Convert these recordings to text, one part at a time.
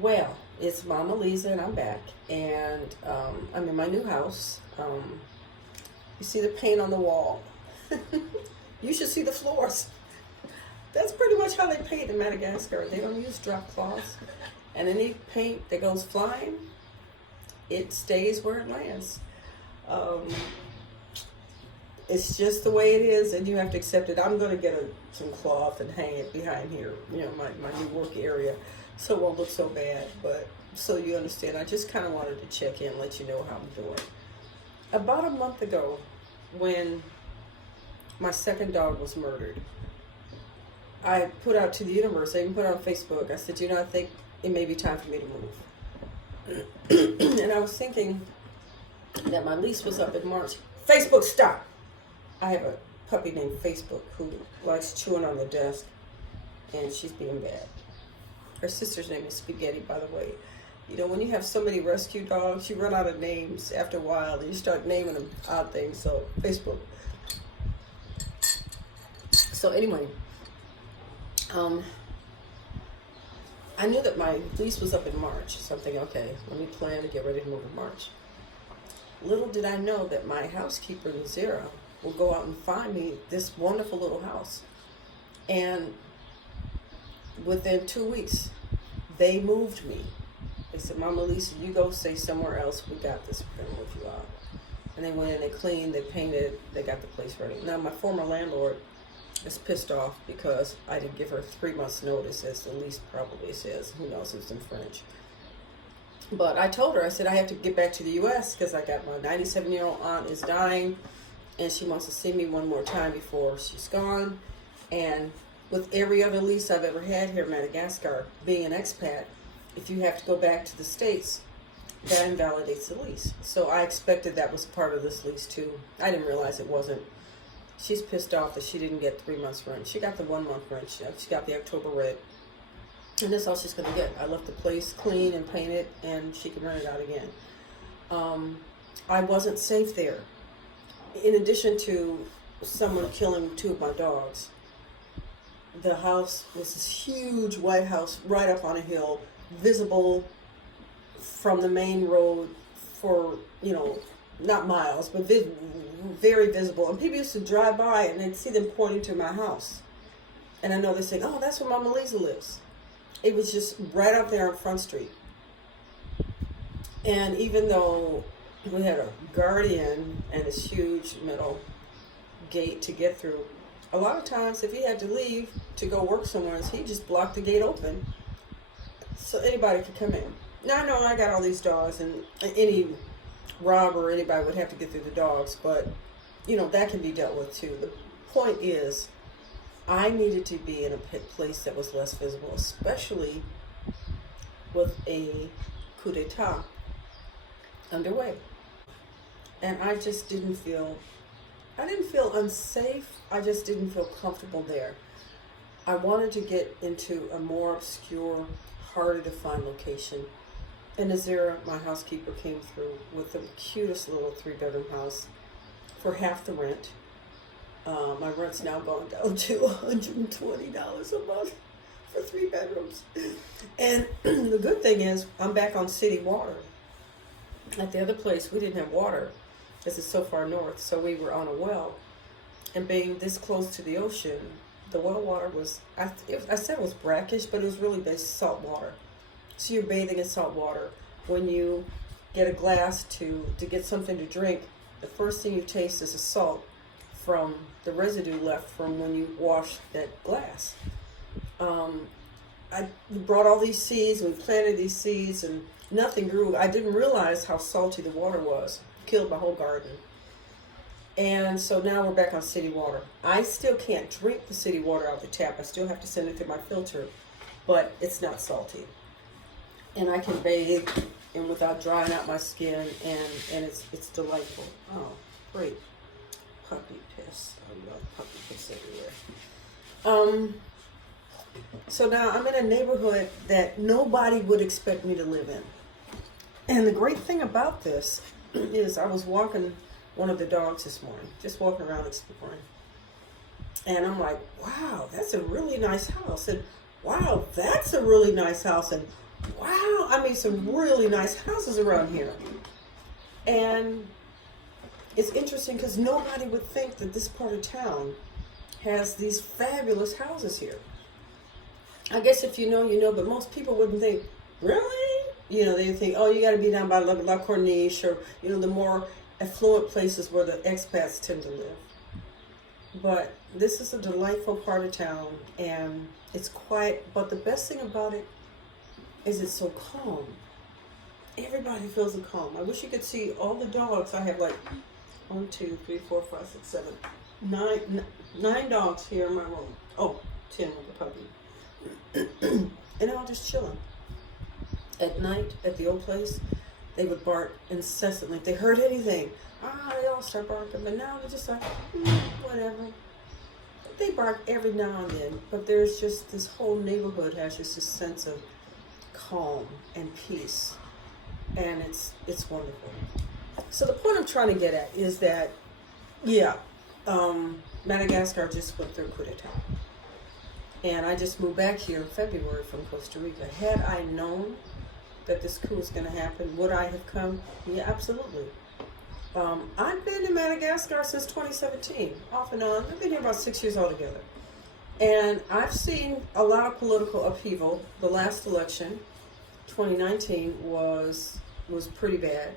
Well, it's Mama Lisa and I'm back, and I'm in my new house. You see the paint on the wall. You should see the floors. That's pretty much how they paint in Madagascar. They don't use drop cloths, and any paint that goes flying, it stays where it lands. Um, it's just the way it is, and you have to accept it. I'm going to get some cloth and hang it behind here, my new work area, so it won't look so bad. But so you understand, I just kind of wanted to check in, let you know how I'm doing. About a month ago, when my second dog was murdered, I put out to the universe, I even put it on Facebook, I said, I think it may be time for me to move. And I was thinking that my lease was up in March. Facebook, stop! I have a puppy named Facebook who likes chewing on the desk, and she's being bad. Her sister's name is Spaghetti, by the way. When you have so many rescue dogs, you run out of names after a while, and you start naming them odd things. So, Facebook. So anyway, I knew that my lease was up in March. So I'm thinking, okay, let me plan to get ready to move in March. Little did I know that my housekeeper, Nazira, will go out and find me this wonderful little house. And within 2 weeks, they moved me. They said, Mama Lisa, you go stay somewhere else. We got this. We're going to move you out. And they went in, they cleaned, they painted, they got the place ready. Now, my former landlord is pissed off because I didn't give her 3 months' notice, as the lease probably says. Who knows, it's in French. But I told her, I said, I have to get back to the U.S. because I got my 97-year-old aunt is dying, and she wants to see me one more time before she's gone. And with every other lease I've ever had here in Madagascar, being an expat, if you have to go back to the States, that invalidates the lease. So I expected that was part of this lease too. I didn't realize it wasn't. She's pissed off that she didn't get 3 months rent. She got the 1 month rent. She got the October rent. And that's all she's going to get. I left the place clean and painted, and she can rent it out again. I wasn't safe there. In addition to someone killing 2 of my dogs, the house was this huge white house right up on a hill, visible from the main road for, not miles, but very visible. And people used to drive by and they'd see them pointing to my house. And I know they're saying, oh, that's where Mama Lisa lives. It was just right up there on Front Street. And even though we had a guardian and this huge metal gate to get through, a lot of times if he had to leave to go work somewhere else, he just blocked the gate open so anybody could come in. Now I know I got all these dogs, and any robber or anybody would have to get through the dogs, but that can be dealt with too. The point is, I needed to be in a place that was less visible, especially with a coup d'etat underway. And I just didn't feel unsafe. I just didn't feel comfortable there. I wanted to get into a more obscure, harder to find location. And Nazira, my housekeeper, came through with the cutest little 3-bedroom house for half the rent. My rent's now gone down to $120 a month for 3 bedrooms. And the good thing is, I'm back on city water. At the other place, we didn't have water because it's so far north, so we were on a well. And being this close to the ocean, the well water was, I said it was brackish, but it was really based salt water. So you're bathing in salt water. When you get a glass to get something to drink, the first thing you taste is the salt from the residue left from when you washed that glass. I brought all these seeds, and we planted these seeds, and nothing grew. I didn't realize how salty the water was. It killed my whole garden. And so now we're back on city water. I still can't drink the city water out of the tap. I still have to send it through my filter, but it's not salty. And I can bathe and without drying out my skin, and it's delightful. Oh, great. Puppy piss. I love puppy piss everywhere. So now I'm in a neighborhood that nobody would expect me to live in. And the great thing about this is I was walking one of the dogs this morning, just walking around exploring. And I'm like, wow, that's a really nice house. And wow, that's a really nice house. And wow, I mean, some really nice houses around here. And it's interesting because nobody would think that this part of town has these fabulous houses here. I guess if you know, you know, but most people wouldn't think, really? You know, they think, oh, you got to be down by La Corniche or, you know, the more affluent places where the expats tend to live. But this is a delightful part of town, and it's quiet. But the best thing about it is it's so calm. Everybody feels the calm. I wish you could see all the dogs. I have like 1, 2, 3, 4, 5, 6, 7, 9 dogs here in my room. Oh, 10 with the puppy. And they're all just chilling. At night, at the old place, they would bark incessantly. If they heard anything, they all start barking. But now they're just like, whatever. They bark every now and then, but there's just, this whole neighborhood has just this sense of calm and peace. And it's wonderful. So the point I'm trying to get at is that, Madagascar just went through a coup d'etat. And I just moved back here in February from Costa Rica. Had I known that this coup was going to happen, would I have come? Yeah, absolutely. I've been in Madagascar since 2017, off and on. I've been here about 6 years altogether. And I've seen a lot of political upheaval. The last election, 2019, was pretty bad.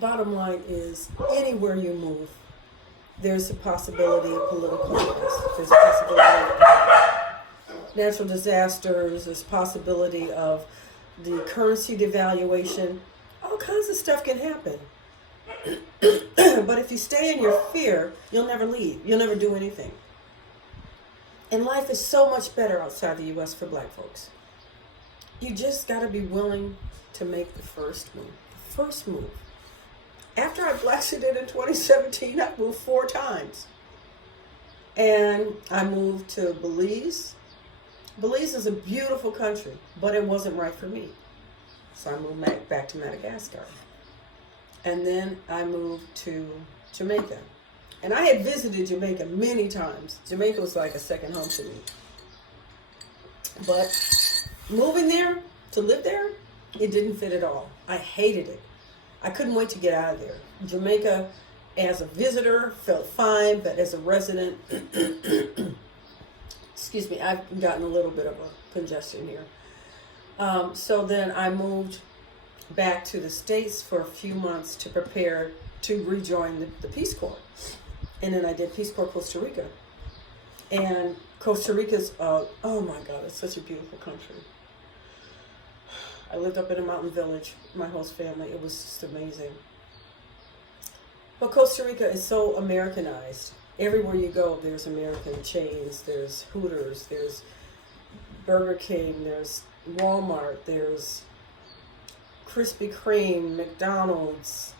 Bottom line is, anywhere you move, there's a possibility of political unrest. There's a possibility of natural disasters. There's a possibility of the currency devaluation. All kinds of stuff can happen. But if you stay in your fear, you'll never leave. You'll never do anything. And life is so much better outside the U.S. for black folks. You just got to be willing to make the first move. The first move. After I Blaxited in 2017, I moved 4 times. And I moved to Belize. Belize is a beautiful country, but it wasn't right for me. So I moved back to Madagascar. And then I moved to Jamaica. And I had visited Jamaica many times. Jamaica was like a second home to me. But moving there, to live there, it didn't fit at all. I hated it. I couldn't wait to get out of there. Jamaica, as a visitor, felt fine, but as a resident, excuse me, I've gotten a little bit of a congestion here. So then I moved back to the States for a few months to prepare to rejoin the Peace Corps. And then I did Peace Corps Costa Rica. And Costa Rica's, oh my God, it's such a beautiful country. I lived up in a mountain village, my host family. It was just amazing. But Costa Rica is so Americanized. Everywhere you go, there's American chains. There's Hooters, there's Burger King, there's Walmart, there's Krispy Kreme, McDonald's,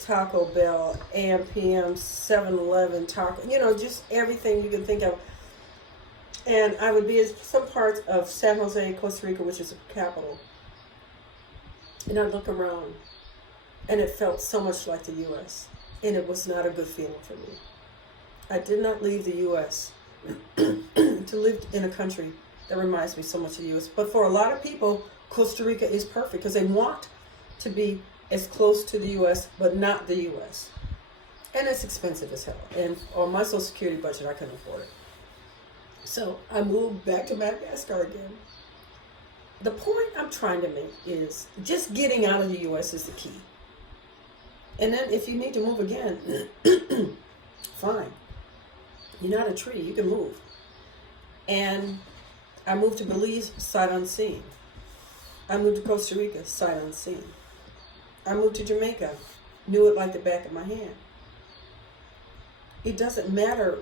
Taco Bell, AM, PM, 7-Eleven, Taco, just everything you can think of. And I would be in some parts of San Jose, Costa Rica, which is the capital. And I'd look around, and it felt so much like the U.S. And it was not a good feeling for me. I did not leave the U.S. to live in a country that reminds me so much of the U.S. But for a lot of people, Costa Rica is perfect because they want to be as close to the U.S., but not the U.S. And it's expensive as hell. And on my Social Security budget, I couldn't afford it. So I moved back to Madagascar again. The point I'm trying to make is just getting out of the U.S. is the key. And then if you need to move again, fine. You're not a tree, you can move. And I moved to Belize, sight unseen. I moved to Costa Rica, sight unseen. I moved to Jamaica, knew it like the back of my hand. It doesn't matter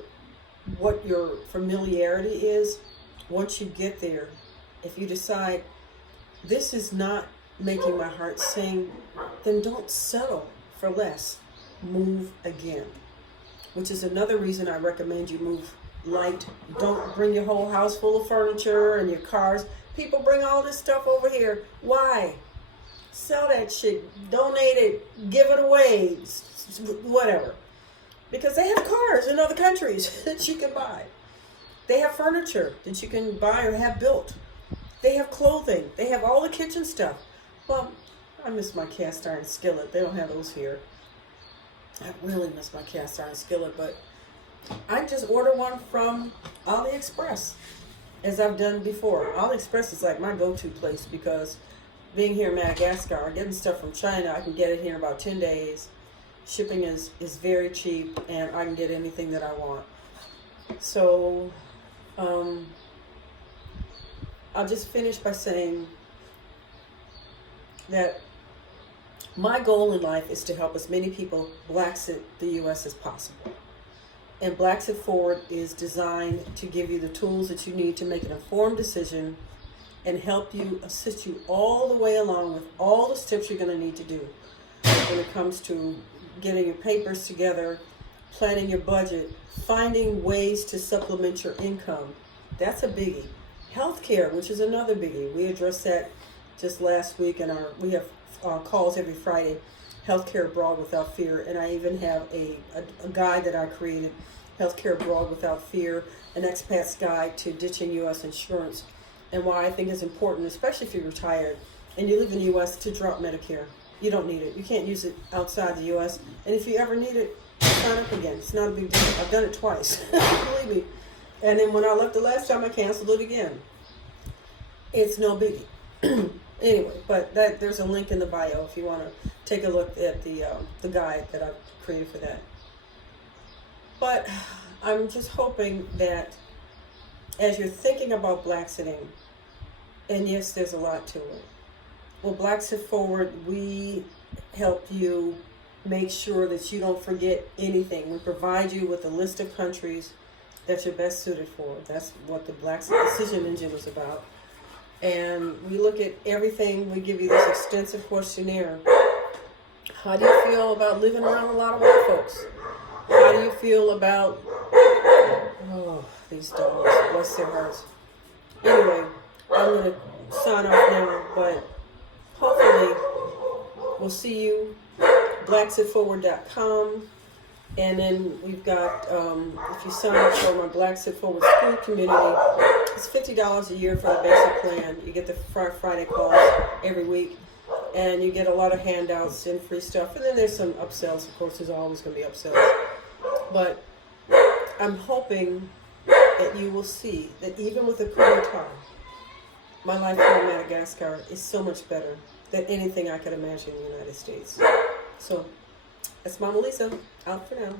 what your familiarity is. Once you get there, if you decide this is not making my heart sing, then don't settle for less. Move again. Which is another reason I recommend you move light. Don't bring your whole house full of furniture and your cars. People bring all this stuff over here. Why? Sell that shit. Donate it. Give it away. Whatever. Because they have cars in other countries that you can buy. They have furniture that you can buy or have built. They have clothing. They have all the kitchen stuff. Well, I miss my cast iron skillet. They don't have those here. I really miss my cast iron skillet, but I just order one from AliExpress, as I've done before. AliExpress is like my go-to place because being here in Madagascar, getting stuff from China, I can get it here in about 10 days. Shipping is very cheap, and I can get anything that I want. So, I'll just finish by saying that my goal in life is to help as many people Blaxit the U.S. as possible. And Blaxit Forward is designed to give you the tools that you need to make an informed decision and help you, assist you all the way along with all the steps you're going to need to do when it comes to getting your papers together, planning your budget, finding ways to supplement your income. That's a biggie. Healthcare, which is another biggie. We addressed that just last week, and we have calls every Friday, Healthcare Abroad Without Fear, and I even have a guide that I created, Healthcare Abroad Without Fear, an expat's guide to ditching U.S. insurance, and why I think it's important, especially if you're retired and you live in the U.S., to drop Medicare. You don't need it. You can't use it outside the U.S., and if you ever need it, sign up again. It's not a big deal. I've done it twice, believe me. And then when I left the last time, I canceled it again. It's no biggie. Anyway, but there's a link in the bio if you want to take a look at the guide that I've created for that. But I'm just hoping that as you're thinking about Blaxiting, and yes, there's a lot to it. Well, Blaxit Forward, we help you make sure that you don't forget anything. We provide you with a list of countries that you're best suited for. That's what the Blaxit Decision Engine is about. And we look at everything. We give you this extensive questionnaire. How do you feel about living around a lot of white folks? How do you feel about, these dogs, bless their hearts. Anyway, I'm going to sign off now, but hopefully we'll see you, blaxitforward.com. And then we've got, if you sign up for my Blaxit Forward School community, it's $50 a year for the basic plan. You get the Friday calls every week, and you get a lot of handouts and free stuff. And then there's some upsells. Of course, there's always going to be upsells. But I'm hoping that you will see that even with the Coup, my life here in Madagascar is so much better than anything I could imagine in the United States. So, that's Mama Lisa, out for now.